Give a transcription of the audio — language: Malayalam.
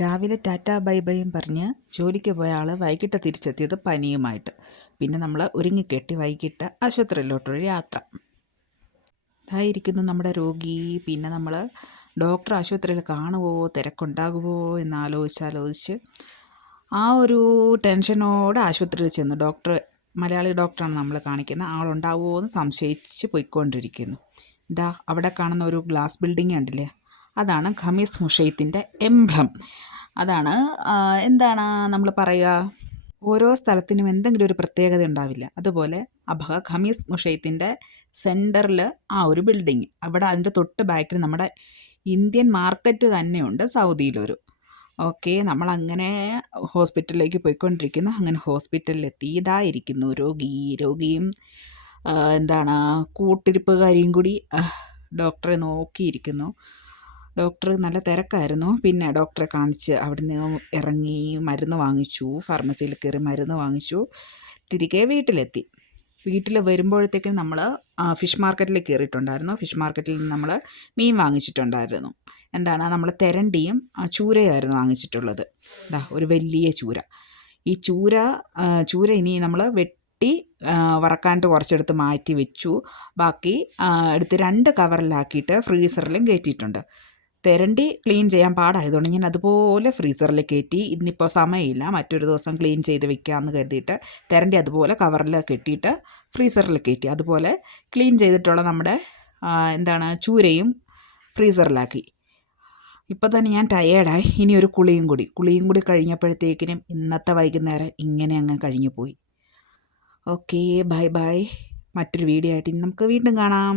രാവിലെ ടാറ്റ ബൈ ബൈയും പറഞ്ഞ് ജോലിക്ക് പോയ ആൾ വൈകിട്ട് തിരിച്ചെത്തിയത് പനിയുമായിട്ട്. പിന്നെ നമ്മൾ ഒരുങ്ങിക്കെട്ടി വൈകിട്ട് ആശുപത്രിയിലോട്ടൊരു യാത്ര. ഇതായിരിക്കുന്നു നമ്മുടെ രോഗി. പിന്നെ നമ്മൾ ഡോക്ടർ ആശുപത്രിയിൽ കാണുമോ, തിരക്കുണ്ടാകുമോ എന്നാലോചിച്ച് ആ ഒരു ടെൻഷനോടെ ആശുപത്രിയിൽ ചെന്നു. മലയാളി ഡോക്ടറാണ് നമ്മൾ കാണിക്കുന്നത്. ആളുണ്ടാവുമോ എന്ന് സംശയിച്ച് പോയിക്കൊണ്ടിരിക്കുന്നു. ഇതാ അവിടെ കാണുന്ന ഒരു ഗ്ലാസ് ബിൽഡിംഗ് കണ്ടില്ലേ, അതാണ് ഖമീസ് മുഷൈത്തിൻ്റെ എംബ്ലം. അതാണ് എന്താണ് നമ്മൾ പറയുക, ഓരോ സ്ഥലത്തിനും എന്തെങ്കിലും ഒരു പ്രത്യേകത ഉണ്ടാവില്ല. അതുപോലെ ഖമീസ് മുഷൈത്തിൻ്റെ സെൻറ്ററിൽ ആ ഒരു ബിൽഡിങ്, അവിടെ അതിൻ്റെ തൊട്ട് ബാക്കിൽ നമ്മുടെ ഇന്ത്യൻ മാർക്കറ്റ് തന്നെയുണ്ട്, സൗദിയിലൊരു. ഓക്കെ, നമ്മളങ്ങനെ ഹോസ്പിറ്റലിലേക്ക് പോയിക്കൊണ്ടിരിക്കുന്നു. അങ്ങനെ ഹോസ്പിറ്റലിലെത്തി. ഇതായിരിക്കുന്നു രോഗിയും കൂട്ടിരിപ്പുകാരിയും കൂടി ഡോക്ടറെ നോക്കിയിരിക്കുന്നു. ഡോക്ടർ നല്ല തിരക്കായിരുന്നു. പിന്നെ ഡോക്ടറെ കാണിച്ച് അവിടുന്ന് ഇറങ്ങി മരുന്ന് വാങ്ങിച്ചു, ഫാർമസിയിൽ കയറി മരുന്ന് വാങ്ങിച്ചു, തിരികെ വീട്ടിലെത്തി. വീട്ടിൽ വരുമ്പോഴത്തേക്കും നമ്മൾ ഫിഷ് മാർക്കറ്റിൽ കയറിയിട്ടുണ്ടായിരുന്നു. ഫിഷ് മാർക്കറ്റിൽ നിന്ന് നമ്മൾ മീൻ വാങ്ങിച്ചിട്ടുണ്ടായിരുന്നു. നമ്മൾ തെരണ്ടിയും ചൂരയായിരുന്നു വാങ്ങിച്ചിട്ടുള്ളത്. ഒരു വലിയ ചൂര. ഈ ചൂര ഇനി നമ്മൾ വെട്ടി വറക്കാണ്ട് കുറച്ചെടുത്ത് മാറ്റി വെച്ചു. ബാക്കി എടുത്ത് 2 കവറിലാക്കിയിട്ട് ഫ്രീസറിലും കയറ്റിയിട്ടുണ്ട്. തെരണ്ടി ക്ലീൻ ചെയ്യാൻ പാടായതുകൊണ്ട് ഞാൻ അതുപോലെ ഫ്രീസറിൽ കയറ്റി. ഇന്നിപ്പോൾ സമയമില്ല, മറ്റൊരു ദിവസം ക്ലീൻ ചെയ്ത് വെക്കാമെന്ന് കരുതിയിട്ട് തെരണ്ടി അതുപോലെ കവറിൽ കെട്ടിയിട്ട് ഫ്രീസറിൽ കയറ്റി. അതുപോലെ ക്ലീൻ ചെയ്തിട്ടുള്ള നമ്മുടെ ചൂരയും ഫ്രീസറിലാക്കി. ഇപ്പോൾ തന്നെ ഞാൻ ടയേർഡായി. ഇനി ഒരു കുളിയും കൂടി കഴിഞ്ഞപ്പോഴത്തേക്കിനും ഇന്നത്തെ വൈകുന്നേരം ഇങ്ങനെ അങ്ങ് കഴിഞ്ഞു പോയി. Okay, bye bye. മറ്റൊരു വീഡിയോ ആയിട്ട് ഇനി നമുക്ക് വീണ്ടും കാണാം.